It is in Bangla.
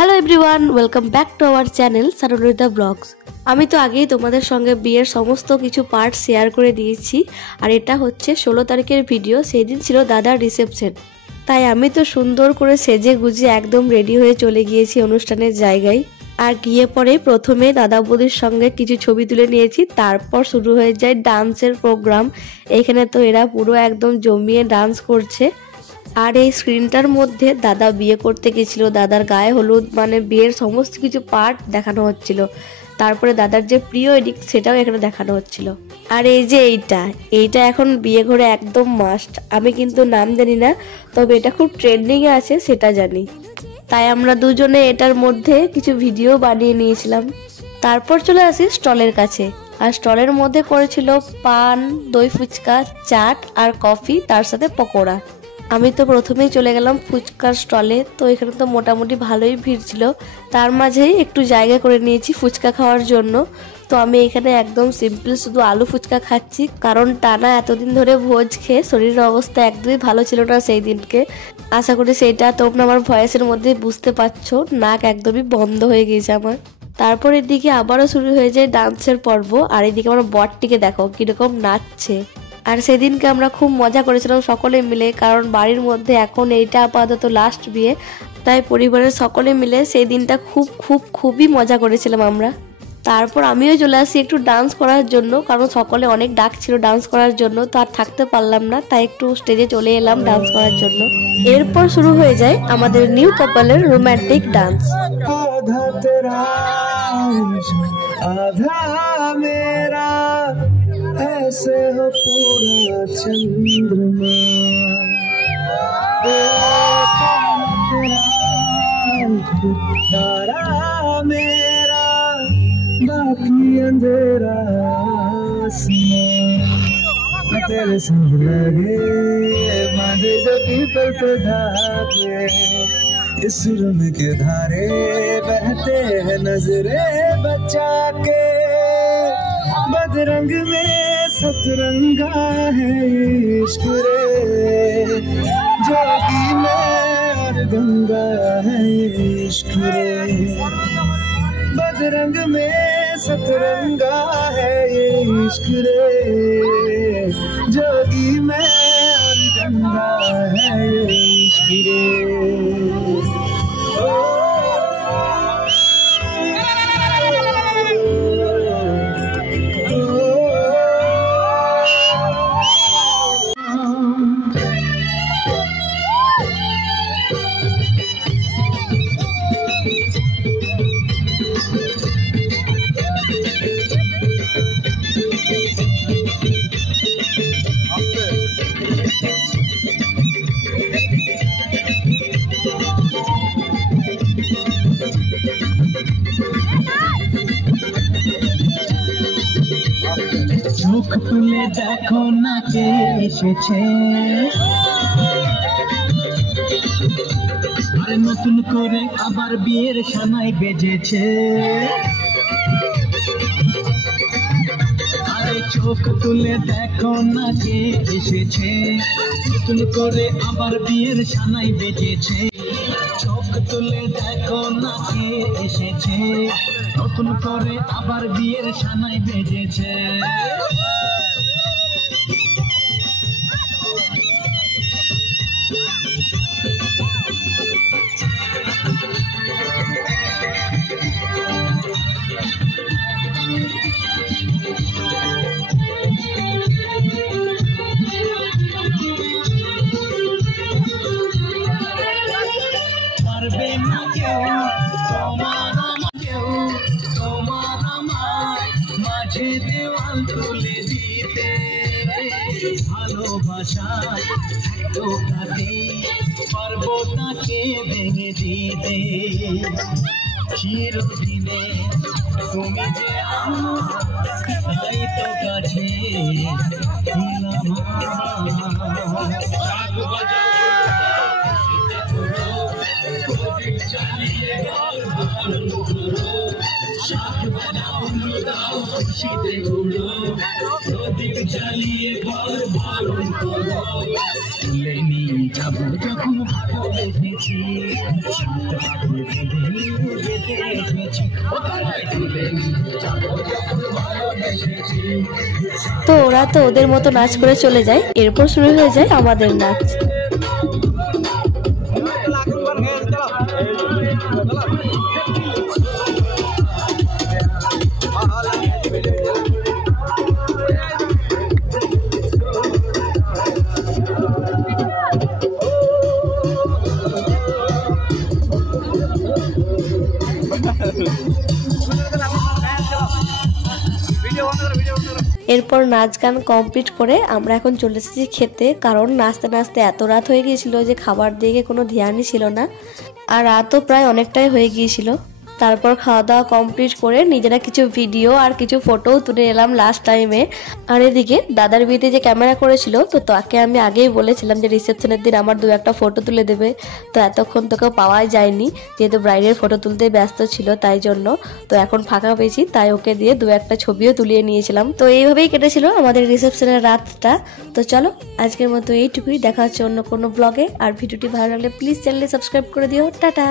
Hello everyone, welcome back to our channel Sarulata blogs. আমি তো আগেই তোমাদের সঙ্গে বিয়ের সমস্ত কিছু পার্ট শেয়ার করে দিয়েছি, আর এটা হচ্ছে 16 তারিখের ভিডিও। সেই দিন ছিল দাদার রিসেপশন, তাই আমি তো সুন্দর করে সেজে গুজে একদম রেডি হয়ে চলে গিয়েছি অনুষ্ঠানের জায়গায়। আর গিয়ে পরে প্রথমে দাদা বৌদির সঙ্গে কিছু ছবি তুলে নিয়েছি, তারপর শুরু হয়ে যায় ডান্সের প্রোগ্রাম। এখানে তো এরা পুরো একদম জমিয়ে ডান্স করছে। আর এই স্ক্রিনটার মধ্যে দাদা বিয়ে করতে গেছিল, দাদার গায়ে হলুদ মানে বিয়ের সমস্ত কিছু পার্ট দেখানো হচ্ছিল। তারপরে দাদার যে প্রি ওয়েডিং সেটাও এখানে দেখানো হচ্ছিল। আর এই যে এইটা এখন বিয়ে ঘরে একদম মাস্ট। আমি কিন্তু নাম জানি না, তবে এটা খুব ট্রেন্ডিংয়ে আছে সেটা জানি। তাই আমরা দুজনে এটার মধ্যে কিছু ভিডিও বানিয়ে নিয়েছিলাম। তারপর চলে আসি স্টলের কাছে, আর স্টলের মধ্যে করেছিল পান, দই ফুচকা, চাট আর কফি, তার সাথে পকোড়া। আমি তো প্রথমেই চলে গেলাম ফুচকার স্টলে। তো এখানে তো মোটামুটি ভালোই ভিড় ছিল, তার মাঝেই একটু জায়গা করে নিয়েছি ফুচকা খাওয়ার জন্য। তো আমি এখানে একদম সিম্পল শুধু আলু ফুচকা খাচ্ছি, কারণ টানা এতদিন ধরে ভোজ খেয়ে শরীরের অবস্থা একদমই ভালো ছিল না সেই দিনকে। আশা করি সেটা তোমরা আমার ভয়েসের মধ্যে বুঝতে পারছো, নাক একদমই বন্ধ হয়ে গিয়েছে আমার। তারপর এদিকে আবারও শুরু হয়ে যায় ডান্সের পর্ব, আর এদিকে আমার বরটিকে দেখো কিরকম নাচছে। আর সেদিনকে আমরা খুব মজা করেছিলাম সকলে মিলে, কারণ বাড়ির মধ্যে এখন এইটা আপাতত লাস্ট বিয়ে, তাই পরিবারের সকলে মিলে সেই দিনটা খুবই মজা করেছিলাম আমরা। তারপর আমিও চলে আসি একটু ডান্স করার জন্য, কারণ সকলে অনেক ডাক ছিল ডান্স করার জন্য, তো আর থাকতে পারলাম না, তাই একটু স্টেজে চলে এলাম ডান্স করার জন্য। এরপর শুরু হয়ে যায় আমাদের নিউ কাপলের রোমান্টিক ডান্স। ऐसे हो पूरा चंद्रमा, तारा मेरा बाकी अंधेरा आसमां, तेरे संग लगे बांधे जो पीपल पे धागे, इस रंग के धारे बहते हैं नजरे बचा के, बदरंग में सतरंगा है इश्क रे, जोगी में और गंगा है इश्क रे, बदरंग में सतरंगा है इश्क रे, जोगी में और गंगा है इश्क रे। চোখ তুলে দেখো না কে এসেছে, আরে নতুন করে আবার বিয়ের সানাই বেজেছে, আরে চোখ তুলে দেখো না কে এসেছে, নতুন করে আবার বিয়ের সানাই বেজেছে, চোখ তুলে দেখো না কে এসেছে, নতুন করে আবার বিয়ের সানাই বেজেছে। পারবে না কেউ তোমার আমার মাঝে দেওয়াল তুলে দিতে, ভালোবাসায় তো কাটে পারবো তাকে ভেঙে দিতে, চিরদিনে তুমি যে আমার তাই তো কাছে খুশিতে ঘুরো, প্রদীপ জ্বালিয়ে ঘর বরণ করো, তুলে নিয়ে যাবো যখন ভালো বেঁধেছি, সাত পাখি বেঁধে নাকে এসেছি তো ওরা তো ওদের মতো নাচ করে চলে যায়, এরপর শুরু হয়ে যায় আমাদের নাচ। এরপর নাচ গান কমপ্লিট করে আমরা এখন চলে এসেছি খেতে, কারণ নাচতে নাচতে এত রাত হয়ে গিয়েছিল যে খাবার দিকে কোনো ধ্যানই ছিল না, আর রাতও প্রায় অনেকটাই হয়ে গিয়েছিল। তারপর খাওয়া দাওয়া কমপ্লিট করে নিজেরা কিছু ভিডিও আর কিছু ফটোও তুলে এলাম লাস্ট টাইমে। আর এদিকে দাদার বিয়েতে যে ক্যামেরা করেছিল, তো তাকে আমি আগেই বলেছিলাম যে রিসেপশনের দিন আমার 2-1টা ফটো তুলে দেবে, তো এতক্ষণ তোকে পাওয়াই যায়নি, যেহেতু ব্রাইডের ফটো তুলতে ব্যস্ত ছিল তাই জন্য। তো এখন ফাঁকা পেয়েছি, তাই ওকে দিয়ে 2-1টা ছবিও তুলিয়ে নিয়েছিলাম। তো এইভাবেই কেটেছিল আমাদের রিসেপশনের রাতটা। তো চলো আজকের মতো এইটুকুই, দেখা হচ্ছে অন্য কোনো ব্লগে। আর ভিডিওটি ভালো লাগলে প্লিজ চ্যানেলে সাবস্ক্রাইব করে দিও। টাটা।